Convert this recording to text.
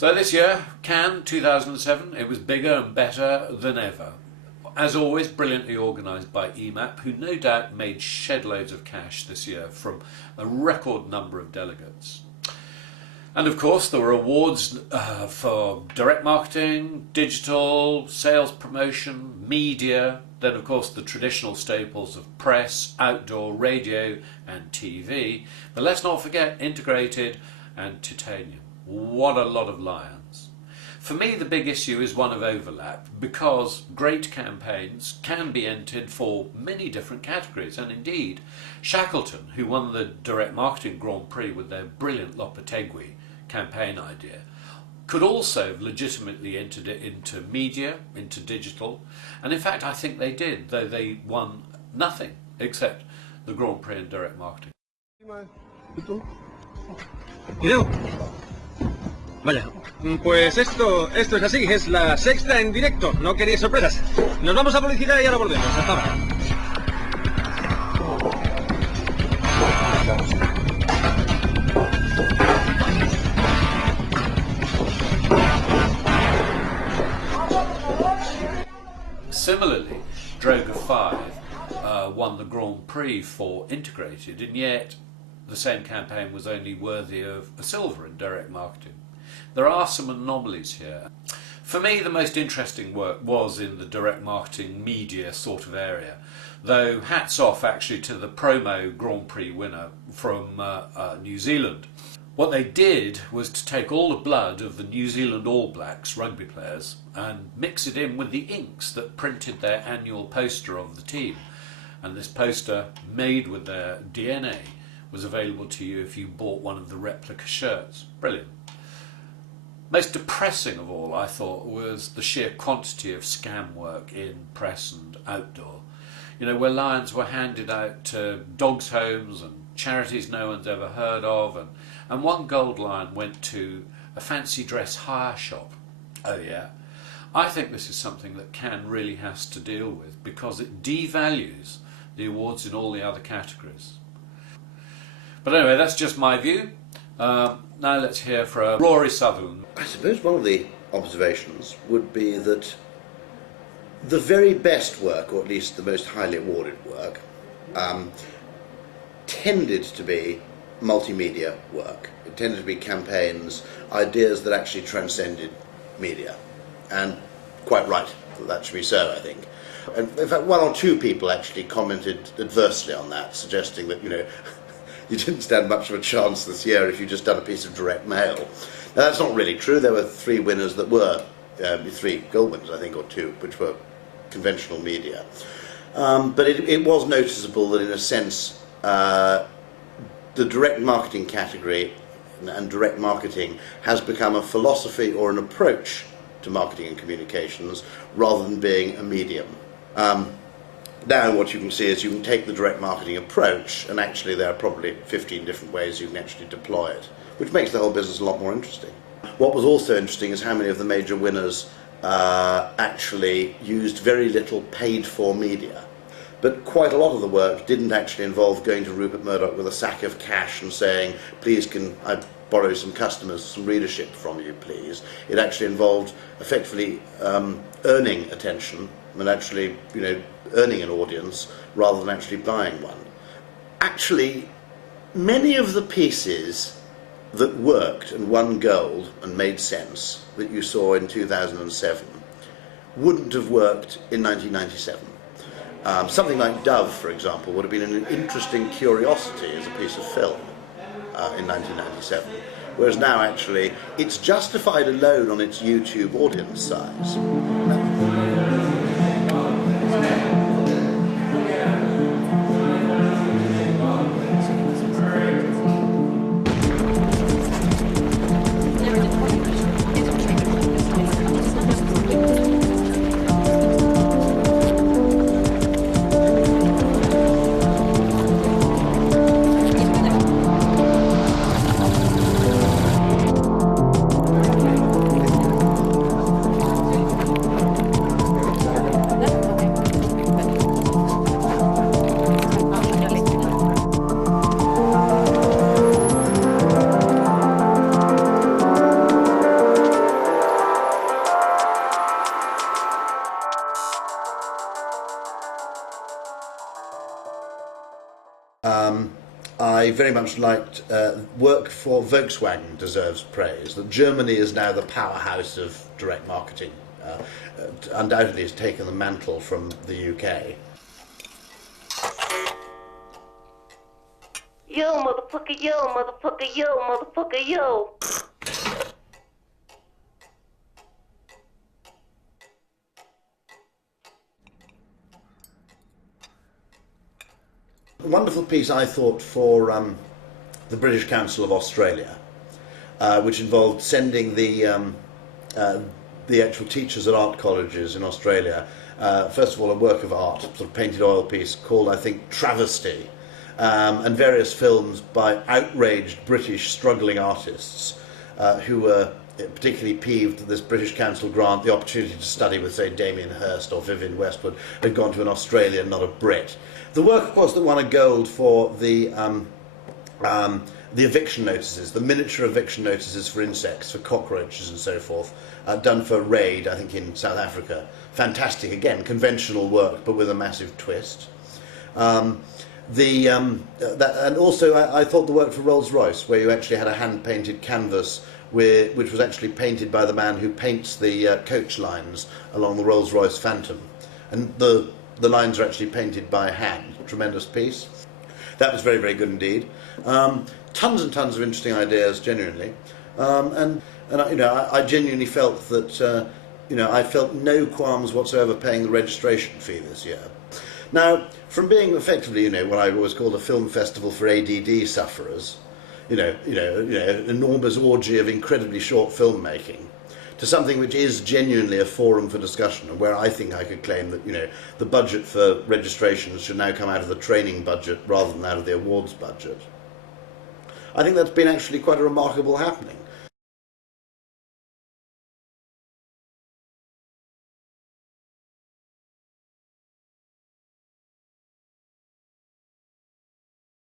So this year, Cannes 2007, it was bigger and better than ever. As always, brilliantly organised by EMAP, who no doubt made shed loads of cash this year from a record number of delegates. And of course, there were awards for direct marketing, digital, sales promotion, media, then of course the traditional staples of press, outdoor, radio and TV. But let's not forget integrated and titanium. What a lot of lions. For me, the big issue is one of overlap, because great campaigns can be entered for many different categories, and indeed Shackleton, who won the Direct Marketing Grand Prix with their brilliant Lopetegui campaign idea, could also have legitimately entered it into media, into digital, and in fact I think they did, though they won nothing except the Grand Prix in Direct Marketing. Vaya, pues esto es así, es la sexta en directo, no queréis sorpresas. Nos vamos a publicidad y ahora volvemos, hasta ahora. Similarly, Droga 5 won the Grand Prix for integrated, and yet the same campaign was only worthy of a silver in direct marketing. There are some anomalies here. For me, the most interesting work was in the direct marketing media sort of area, though hats off actually to the promo Grand Prix winner from New Zealand. What they did was to take all the blood of the New Zealand All Blacks rugby players and mix it in with the inks that printed their annual poster of the team. And this poster, made with their DNA, was available to you if you bought one of the replica shirts. Brilliant. Most depressing of all, I thought, was the sheer quantity of scam work in press and outdoor. You know, where lions were handed out to dogs' homes and charities no one's ever heard of, and one gold lion went to a fancy dress hire shop. Oh yeah. I think this is something that Cannes really has to deal with, because it devalues the awards in all the other categories. But anyway, that's just my view. Now let's hear from Rory Sutherland. I suppose one of the observations would be that the very best work, or at least the most highly awarded work, tended to be multimedia work. It tended to be campaigns, ideas that actually transcended media. And quite right that should be so, I think. And in fact, one or two people actually commented adversely on that, suggesting that, you know, you didn't stand much of a chance this year if you just done a piece of direct mail. Now that's not really true. There were three winners that were, three gold winners I think, or two, which were conventional media. But it was noticeable that in a sense the direct marketing category and direct marketing has become a philosophy or an approach to marketing and communications rather than being a medium. Now what you can see is you can take the direct marketing approach, and actually there are probably 15 different ways you can actually deploy it, which makes the whole business a lot more interesting. What was also interesting is how many of the major winners actually used very little paid-for media. But quite a lot of the work didn't actually involve going to Rupert Murdoch with a sack of cash and saying, please can I borrow some customers, some readership from you, please. It actually involved effectively earning attention and actually, you know, earning an audience rather than actually buying one. Actually, many of the pieces that worked and won gold and made sense that you saw in 2007 wouldn't have worked in 1997. Something like Dove, for example, would have been an interesting curiosity as a piece of film in 1997, whereas now actually it's justified alone on its YouTube audience size. I very much liked work for Volkswagen deserves praise. That Germany is now the powerhouse of direct marketing. Undoubtedly has taken the mantle from the UK. Yo, motherfucker, yo, motherfucker, yo, motherfucker, yo. A wonderful piece, I thought, for the British Council of Australia, which involved sending the actual teachers at art colleges in Australia, first of all, a work of art, sort of painted oil piece called, I think, Travesty, and various films by outraged British struggling artists who were particularly peeved that this British Council grant the opportunity to study with, say, Damien Hirst or Vivienne Westwood had gone to an Australian, not a Brit. The work, of course, that won a gold for the eviction notices, the miniature eviction notices for insects, for cockroaches and so forth, done for RAID, I think, in South Africa. Fantastic, again, conventional work, but with a massive twist. And also, I thought the work for Rolls-Royce, where you actually had a hand-painted canvas which was actually painted by the man who paints the coach lines along the Rolls-Royce Phantom. And the lines are actually painted by hand. Tremendous piece. That was very, very good indeed. Tons and tons of interesting ideas, genuinely. And I genuinely felt that, I felt no qualms whatsoever paying the registration fee this year. Now, from being effectively, what I always called a film festival for ADD sufferers, an enormous orgy of incredibly short filmmaking, to something which is genuinely a forum for discussion, and where I think I could claim that, the budget for registrations should now come out of the training budget rather than out of the awards budget. I think that's been actually quite a remarkable happening.